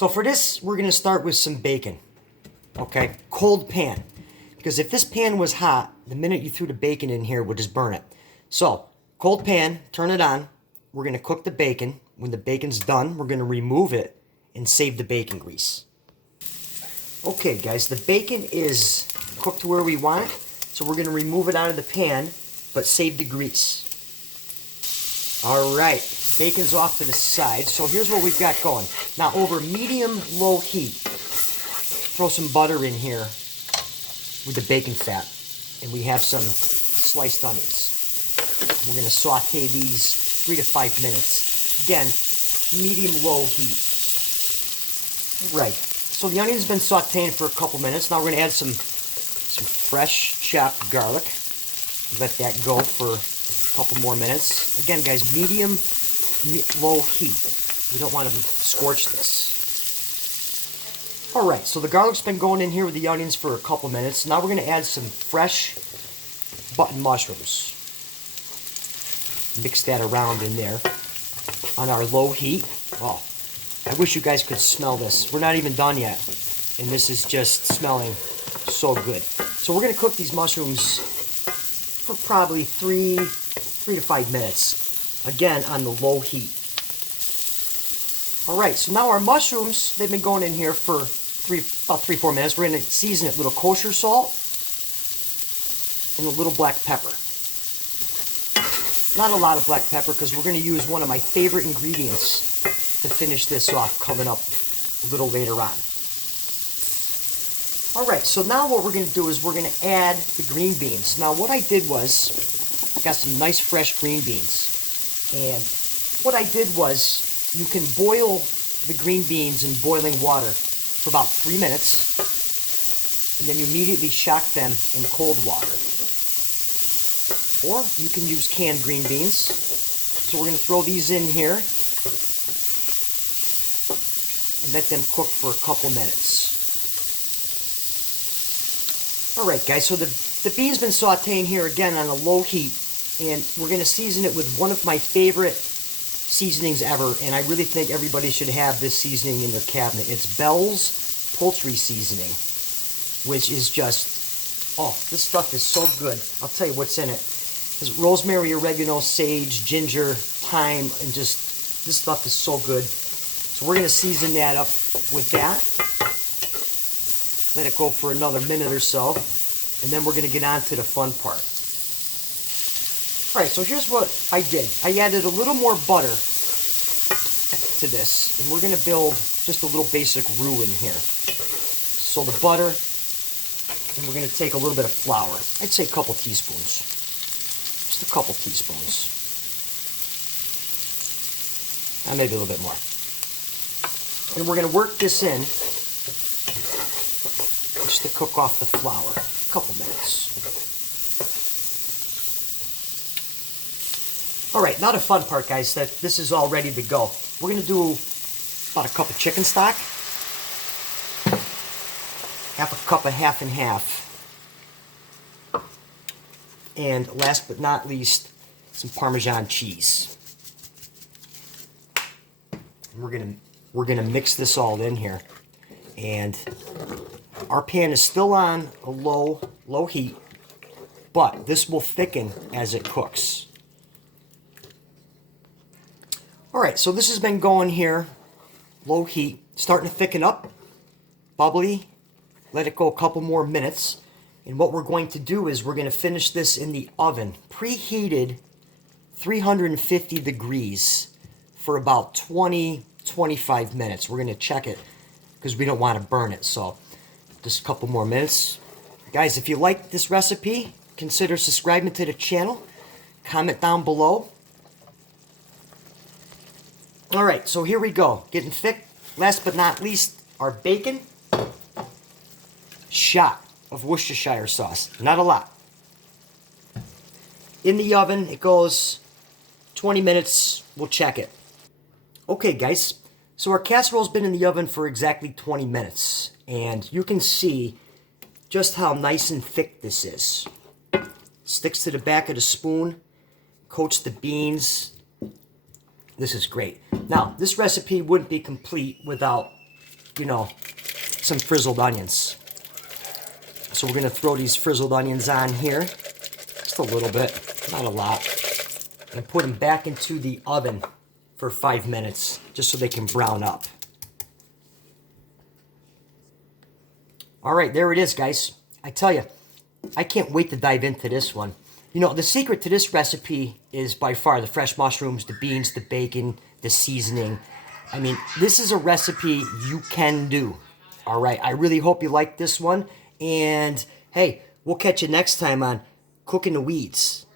So for this, we're going to start with some bacon. Okay, cold pan. Because if this pan was hot, the minute you threw the bacon in here, would just burn it. So, cold pan, turn it on. We're going to cook the bacon. When the bacon's done, we're going to remove it and save the bacon grease. Okay, guys, the bacon is cooked to where we want it. So we're going to remove it out of the pan, but save the grease. All right, bacon's off to the side. So here's what we've got going. Now, over medium-low heat, throw some butter in here with the bacon fat, and we have some sliced onions. We're going to saute these 3 to 5 minutes. Again, medium-low heat. Right. So the onion's been sauteing for a couple minutes. Now we're going to add some fresh chopped garlic. Let that go for a couple more minutes. Again, guys, medium-low heat. We don't want to scorch this. Alright, so the garlic's been going in here with the onions for a couple minutes. Now we're going to add some fresh button mushrooms. Mix that around in there on our low heat. Oh, I wish you guys could smell this. We're not even done yet, and this is just smelling so good. So we're going to cook these mushrooms for probably 3 to 5 minutes. Again, on the low heat. Alright, so now our mushrooms, they've been going in here for about 3-4 minutes. We're going to season it with a little kosher salt and a little black pepper. Not a lot of black pepper because we're going to use one of my favorite ingredients to finish this off coming up a little later on. Alright, so now what we're going to do is we're going to add the green beans. Now what I did was, got some nice fresh green beans. And what I did was, you can boil the green beans in boiling water for about 3 minutes, and then you immediately shock them in cold water. Or you can use canned green beans. So we're going to throw these in here and let them cook for a couple minutes. Alright guys, so the beans been sauteing here again on a low heat, and we're going to season it with one of my favorite seasonings ever, and I really think everybody should have this seasoning in their cabinet. It's Bell's Poultry Seasoning, which is just, oh, this stuff is so good. I'll tell you what's in it. There's rosemary, oregano, sage, ginger, thyme, and just, this stuff is so good. So we're going to season that up with that. Let it go for another minute or so, and then we're going to get on to the fun part. Alright, so here's what I did. I added a little more butter to this, and we're going to build just a little basic roux in here. So the butter, and we're going to take a little bit of flour. I'd say a couple teaspoons. Just a couple teaspoons. Maybe a little bit more. And we're going to work this in just to cook off the flour. A couple minutes. Alright, now the fun part, guys, that this is all ready to go. We're going to do about a cup of chicken stock, half a cup of half and half, and last but not least, some Parmesan cheese. And we're gonna mix this all in here, and our pan is still on a low heat, but this will thicken as it cooks. Alright, so this has been going here, low heat, starting to thicken up, bubbly. Let it go a couple more minutes. And what we're going to do is we're going to finish this in the oven, preheated 350 degrees for about 20-25 minutes. We're going to check it because we don't want to burn it. So just a couple more minutes. Guys, if you like this recipe, consider subscribing to the channel. Comment down below. Alright, so here we go. Getting thick. Last but not least, our bacon. Shot of Worcestershire sauce. Not a lot. In the oven, it goes 20 minutes. We'll check it. Okay, guys. So our casserole's been in the oven for exactly 20 minutes. And you can see just how nice and thick this is. Sticks to the back of the spoon. Coats the beans. This is great. Now, this recipe wouldn't be complete without you know, some frizzled onions. So we're going to throw these frizzled onions on here. Just a little bit, not a lot. And put them back into the oven for 5 minutes, just so they can brown up. All right, there it is, guys. I tell you, I can't wait to dive into this one. You know, the secret to this recipe is by far the fresh mushrooms, the beans, the bacon, the seasoning. I mean, this is a recipe you can do. All right, I really hope you like this one. And hey, we'll catch you next time on Cooking the Weeds.